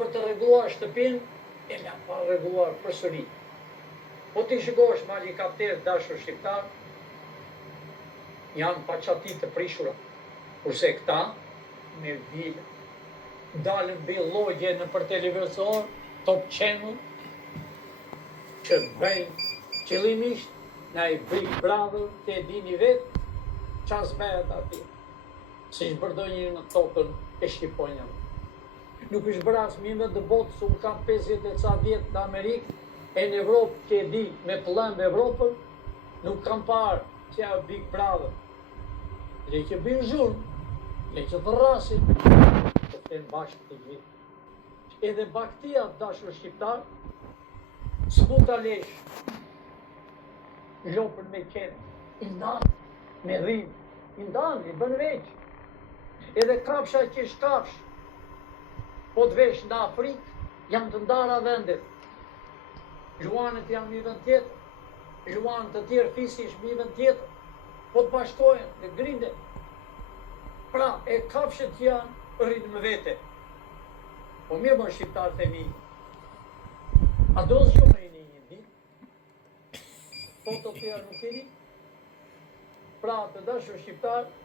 për të rregulluar shtëpinë, e la pa rregulluar përsëri. Po ti shikosh mali kapter dashur shqiptar, janë pa çati të prishura. Kurse këta me vile dalën billogje në për televizor, Top Channel, që bëjnë qëllimisht na i Big Brother, të e dini vetë çfarë bëhet aty. Si shbërdojnë në tokën e Shqiponjave. Nuk është bërë asnjë në botë, se unë kam 50 e ca vjetë në Amerikë, e në Evropë që e di me pëllëmbë Evropën, nuk kam parë që ja Big Brother. Le që bëjnë zhurmë, le që të rrasin, të flenë bashkë të gjithë. Edhe baktia dashur shqiptar, s'ku ta lesh lopën me qenë, i ndanë, me dhimë, i ndanë, i bën veç. Edhe kafsha që shkafsh, po të vesh në Afrikë, janë të ndara vendet. Luanët janë një vend tjetër, luanët të tjerë fisish një vend tjetër, po të bashkohen dhe grinde. Pra, e kafshët janë rritë më vete. Po mirë më shqiptarë të mi, a do zhjo me një ditë? Po të tjerë nuk e di? Pra, të dashur shqiptarë,